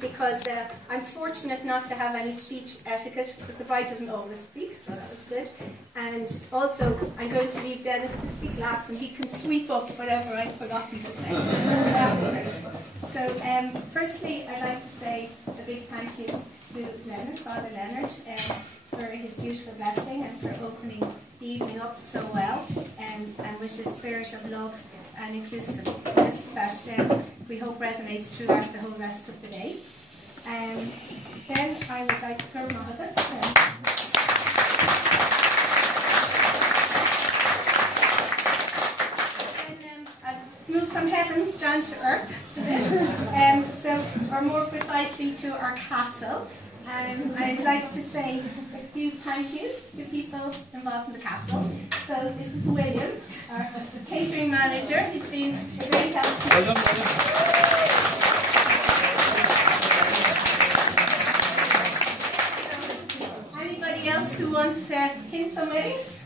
because I'm fortunate not to have any speech etiquette, because the bride doesn't always speak, so that was good. And also, I'm going to leave Dennis to speak last, and he can sweep up whatever I've forgotten to say. So, firstly, I'd like to say a big thank you to Leonard, Father Leonard, for his beautiful blessing and for opening the evening up so well, and with his spirit of love and inclusiveness that we hope resonates throughout the whole rest of the day. Then I would like to go move from heavens down to earth a bit, or more precisely to our castle. I'd like to say a few thank yous to people involved in the castle. So this is William, our catering manager. He's been a great help to us. Anybody else who wants pin some weddings?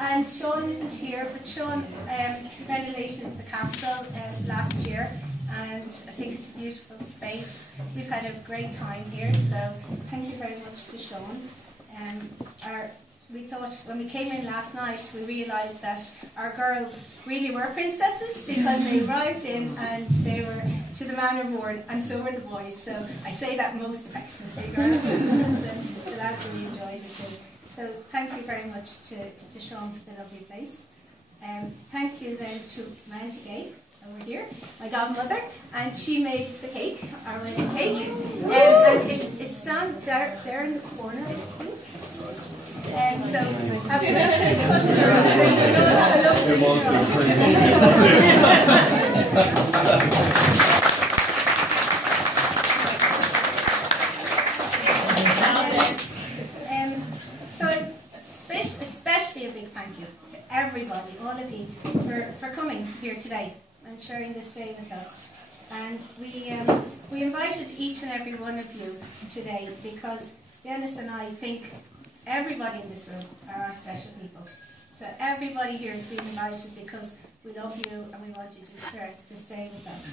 And Sean isn't here, but Sean renovated the castle last year, and I think it's a beautiful space. We've had a great time here, so thank you very much to Sean. We thought, when we came in last night, we realised that our girls really were princesses, because they arrived in and they were to the manner born, and so were the boys. So I say that most affectionately, girls, and the lads really enjoyed it too. So thank you very much to Sean for the lovely place. Thank you then to my Auntie Gay over here, my godmother, and she made the cake, our wedding cake. And it's down there in the corner, I think. So absolutely cut it around, so you know it's a especially a big thank you to everybody, all of you, for coming here today and sharing this day with us. And we invited each and every one of you today because Dennis and I think everybody in this room are our special people. So everybody here is being invited because we love you and we want you to share this day with us.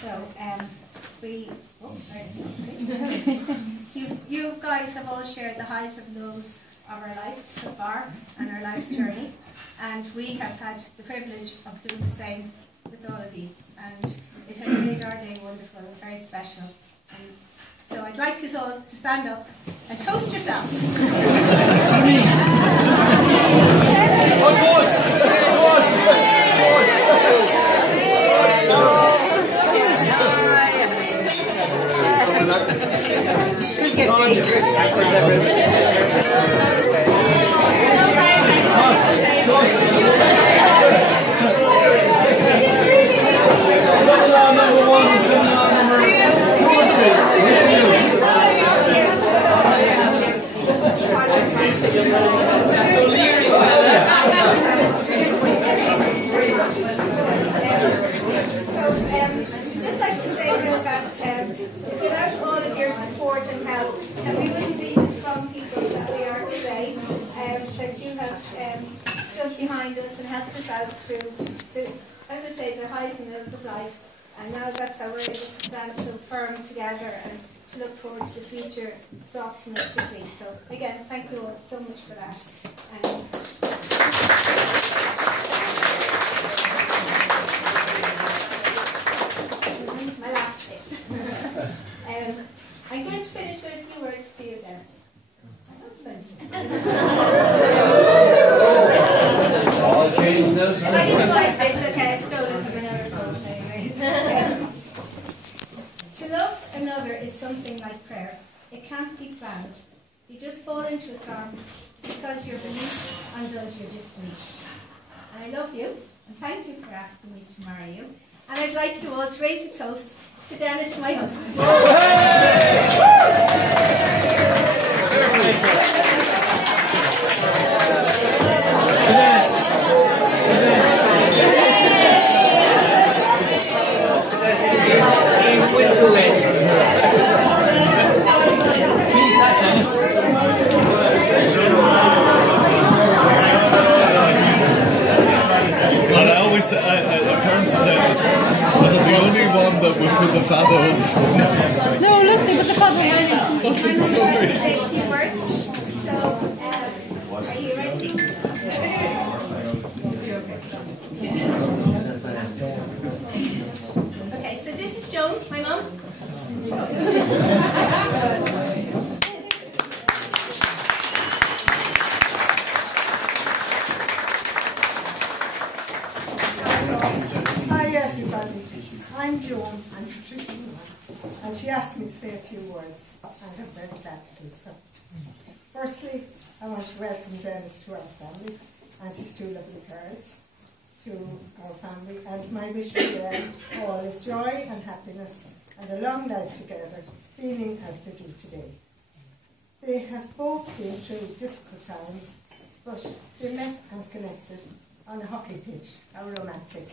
So so you guys have all shared the highs and lows of our life so far and our life's journey, and we have had the privilege of doing the same with all of you, and it has made our day wonderful and very special. And so I'd like you all to stand up and toast yourselves. Just like to say that without all of your support and help, we wouldn't be the strong people that we are today, that you have stood behind us and helped us out through, as I say, the highs and lows of life. And now that's how we're able to stand so firm together and to look forward to the future so optimistically. So again, thank you all so much for that. My last bit. I'm going to finish with a few words to you, Dennis. My husband. All changed now. I didn't like this, okay, I stole it from another post anyways. To love another is something like prayer. It can't be planned. You just fall into its arms because your belief undoes your disbelief. And I love you, and thank you for asking me to marry you. And I'd like you all to raise a toast to Dennis, my husband. And I always, I turned to Dennis, and the only one one that would put the father on. No, look, they put the father on. I'm going to say a few words. So, are you ready? Okay, so this is Joan, my mum. Hi everybody, I'm Joan, I'm Patricia Moore, and she asked me to say a few words, and I'm very glad to do so. Firstly, I want to welcome Dennis to our family, and his two lovely girls to our family, and my wish for them all is joy and happiness and a long life together, feeling as they do today. They have both been through difficult times, but they met and connected on a hockey pitch. How romantic.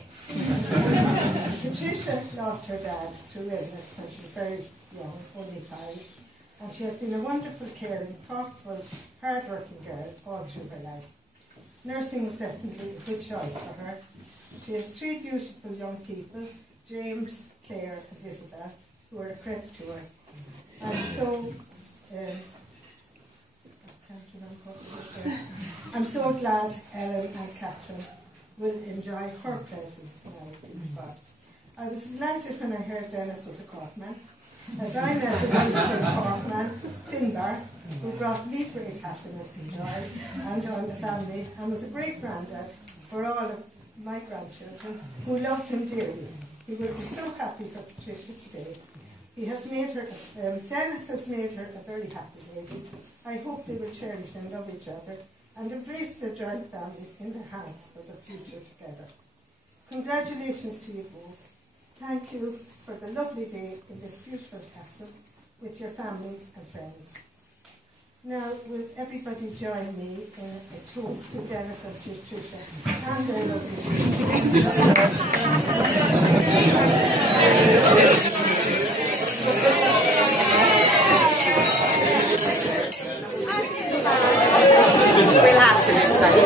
Patricia lost her dad through illness when she was very young, only 5, and she has been a wonderful, caring, thoughtful, hard-working girl all through her life. Nursing was definitely a good choice for her. She has 3 beautiful young people, James, Claire and Isabel, who are a credit to her. And so, I'm so glad Ellen and Catherine will enjoy her presence now in the spot. I was delighted when I heard Dennis was a Corkman, as I met a wonderful Corkman, Finbar, who brought me great happiness and joy and on the family, and was a great granddad for all of my grandchildren who loved him dearly. He would be so happy for Patricia today. He has made her, Dennis has made her a very happy lady. I hope they will cherish and love each other and embrace their joint family in their hands for the future together. Congratulations to you both. Thank you for the lovely day in this beautiful castle with your family and friends. Now, will everybody join me in a toast to Dennis and Patricia and their lovely We'll have to this time.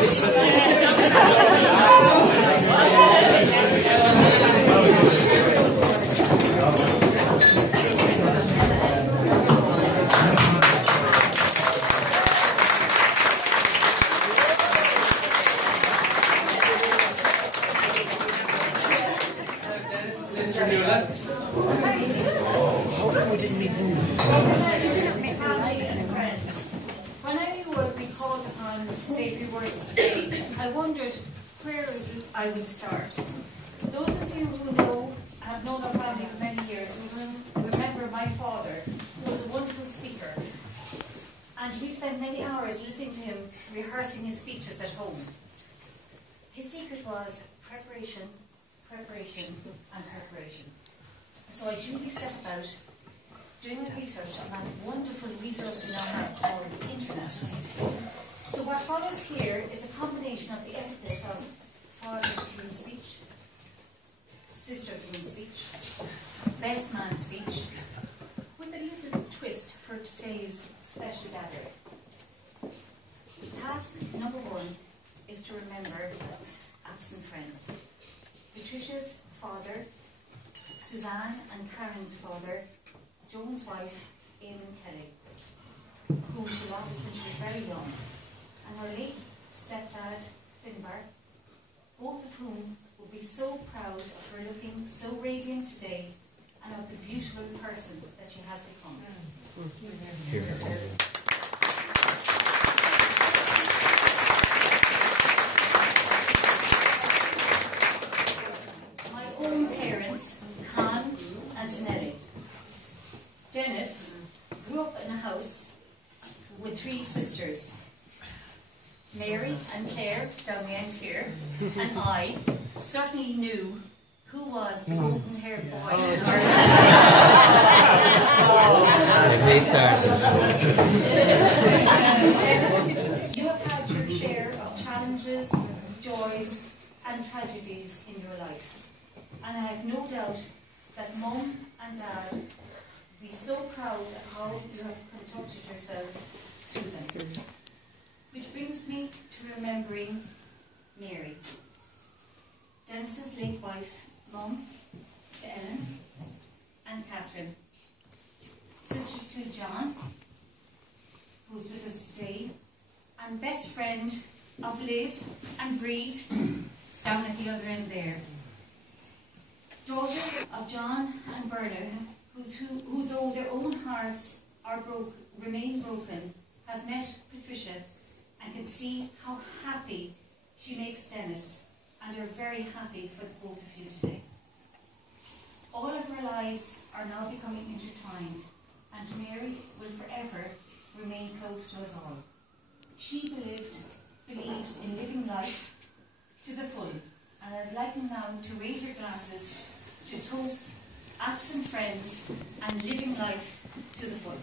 Sister Nuala. When I would be called upon to say a few words today, I wondered where I would start. Those of you who have known our family for many years will remember my father, who was a wonderful speaker. And we spent many hours listening to him rehearsing his speeches at home. His secret was preparation, preparation, and preparation. So I duly set about doing the research on that wonderful resource we now have called the internet. So what follows here is a combination of the etiquette of father-to-king speech, sister-to-king speech, best man speech, with a little twist for today's special gathering. Task number 1 is to remember absent friends. Patricia's father, Suzanne and Karen's father, Joan's wife, Eamon Kelly, whom she lost when she was very young, and her late stepdad, Finbar, both of whom will be so proud of her looking so radiant today and of the beautiful person that she has become. My own parents, Con and Nellie. Dennis grew up in a house with 3 sisters, Mary and Claire down the end here, and I certainly knew who was the golden-haired boy in our You have had your share of challenges, joys, and tragedies in your life, and I have no doubt that Mum and Dad will be so proud of how you have conducted yourself through them. Which brings me to remembering Mary, Dennis's late wife, Mum, to Ellen, Catherine, sister to John, who's with us today, and best friend of Liz and Breed down at the other end there. Daughter of John and Bernard, who though their own hearts remain broken, have met Patricia and can see how happy she makes Dennis, and are very happy for the both of you today. All of our lives are now becoming intertwined, and Mary will forever remain close to us all. She believed in living life to the full, and I'd like now to raise your glasses to toast absent friends and living life to the full.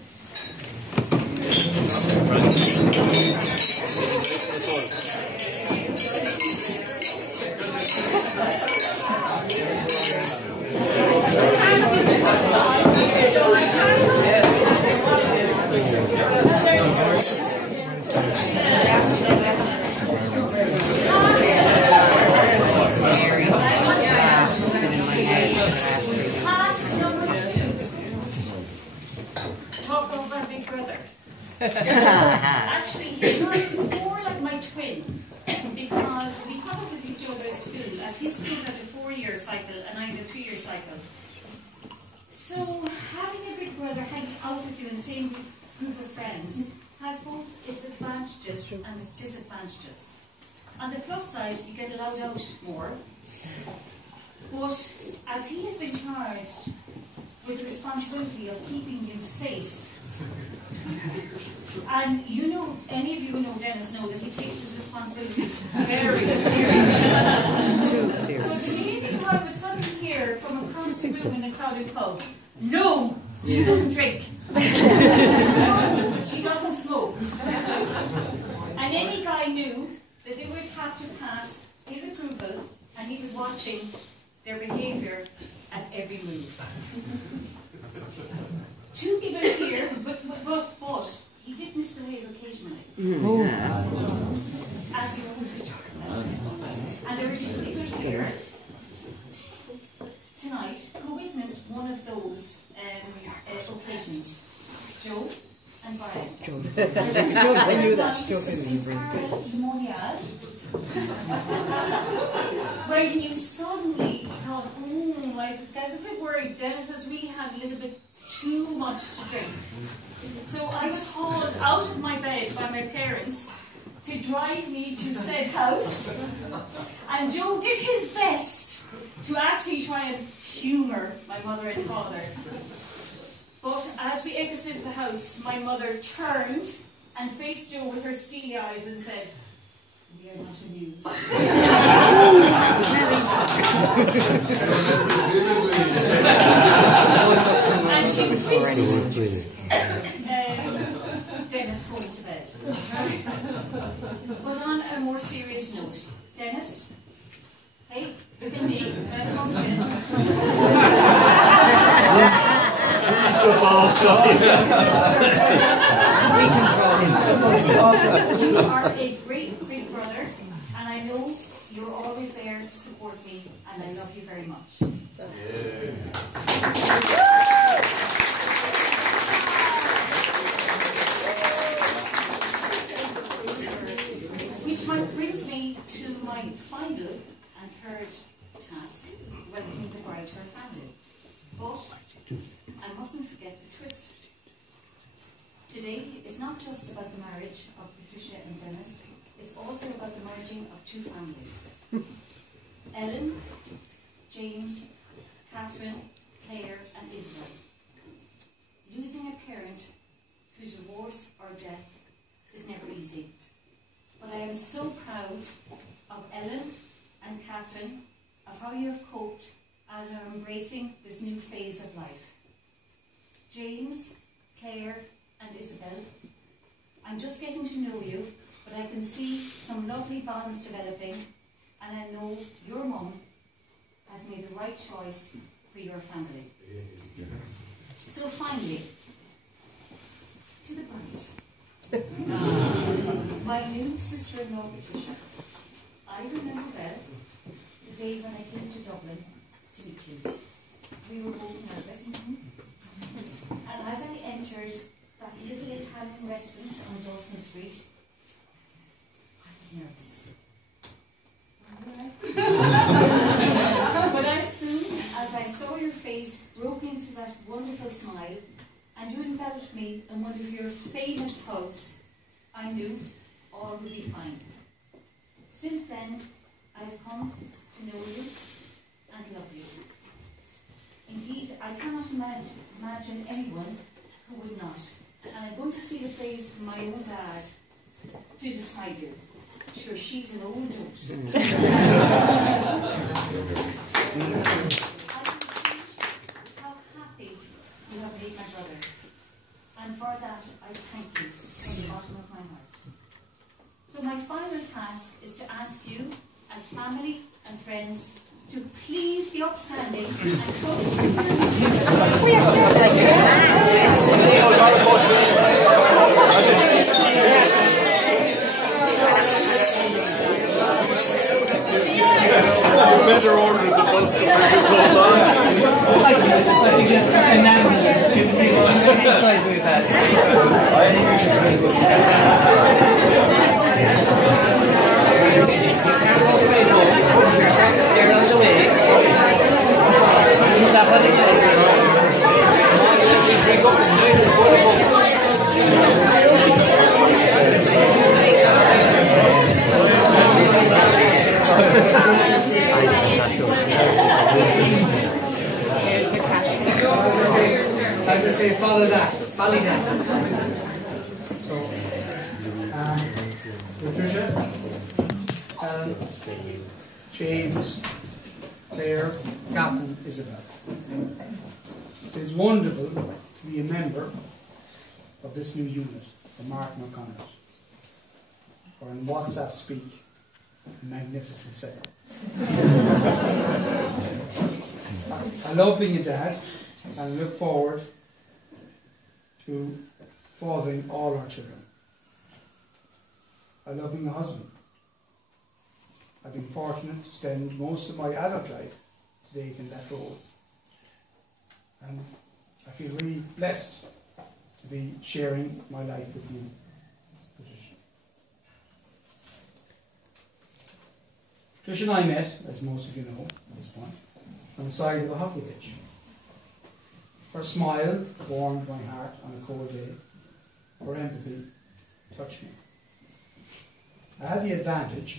Task number 2. Talk about Big Brother. Actually, he's more like my twin, because we come with each other at school, as his school had a 4-year cycle and I had a 3-year cycle. So having a big brother hanging out with you in the same group of friends has both its advantages and its disadvantages. On the plus side, you get allowed out more, but as he has been charged with the responsibility of keeping you safe, and you know, any of you who know Dennis know that he takes his responsibilities very seriously. So it's amazing how I would suddenly hear from across the room in a crowded pub, no, she doesn't drink. No, she doesn't smoke. And any guy knew that they would have to pass his approval, and he was watching their behaviour at every move. 2 people here, but he did misbehave occasionally. As we all do. And there were 2 people here tonight who witnessed one of those occasions. Joe and Brian. I knew that. Where you suddenly thought, I'm a bit worried, Dennis has really had a little bit too much to drink. So I was hauled out of my bed by my parents to drive me to said house, and Joe did his best to actually try and humour my mother and father. But as we exited the house, my mother turned and faced Joe with her steely eyes and said, "We are not amused." And she whisked Dennis home to bed. But on a more serious note, Dennis, hey, look at me, come to You are a great big brother, and I know you're always there to support me, and I love you very much. Which brings me to my final and third task, welcoming the bride to her family. But I mustn't forget the twist. Today is not just about the marriage of Patricia and Dennis, it's also about the merging of 2 families. Ellen, James, Catherine, Claire and Isabel. Losing a parent through divorce or death is never easy. But I am so proud of Ellen and Catherine, of how you have coped and are embracing this new phase of life. James, Claire and Isabel, I'm just getting to know you, but I can see some lovely bonds developing, and I know your mum has made the right choice for your family. So finally, to the bride. My new sister-in-law Patricia. I remember well the day when I came to Dublin to meet you. We were both nervous, saw your face, broke into that wonderful smile, and you enveloped me in one of your famous hugs, I knew all would be fine. Since then, I've come to know you and love you. Indeed, I cannot imagine anyone who would not. And I'm going to steal a phrase from my own dad to describe you. Sure, she's an old dote. I can speak how happy you have made my brother. And for that, I thank you from the bottom of my heart. So my final task is to ask you, as family and friends, to please be upstanding and toast. Better order as opposed to bringing so long. As I say, follow that. Follow that. So, Patricia, James, Claire, Catherine, Isabel. It is wonderful to be a member of this new unit, the Martin O'Connors, or in WhatsApp speak, a magnificent set. I love being a dad and look forward to fathering all our children. I love being a husband. I've been fortunate to spend most of my adult life to date in that role. And I feel really blessed to be sharing my life with you, Patricia. Patricia and I met, as most of you know at this point, on the side of a hockey pitch. Her smile warmed my heart on a cold day. Her empathy touched me. I had the advantage